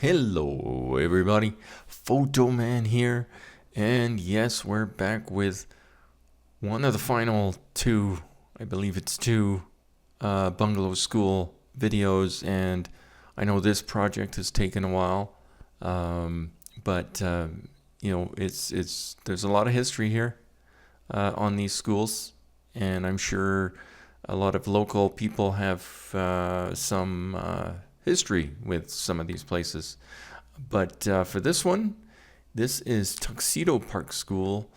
Hello, everybody. Photo Man here, and yes, we're back with one of the final two. I believe it's two bungalow school videos, and I know this project has taken a while, but it's there's a lot of history here on these schools, and I'm sure a lot of local people have some history with some of these places. But for this one, this is Tuxedo Park School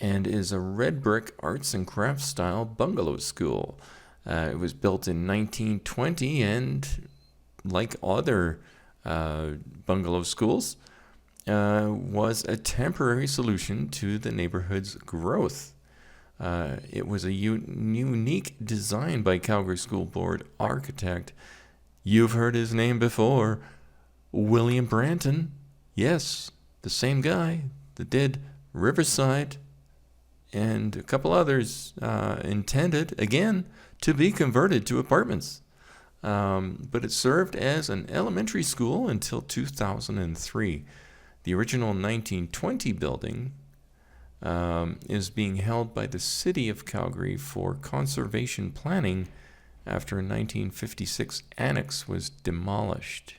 and is a red brick arts and crafts style bungalow school. It was built in 1920 and, like other bungalow schools, was a temporary solution to the neighborhood's growth. It was a unique design by Calgary School Board architect. You've heard his name before, William Branton. Yes, the same guy that did Riverside and a couple others, intended, again, to be converted to apartments. But it served as an elementary school until 2003. The original 1920 building is being held by the City of Calgary for conservation planning after a 1956 annex was demolished.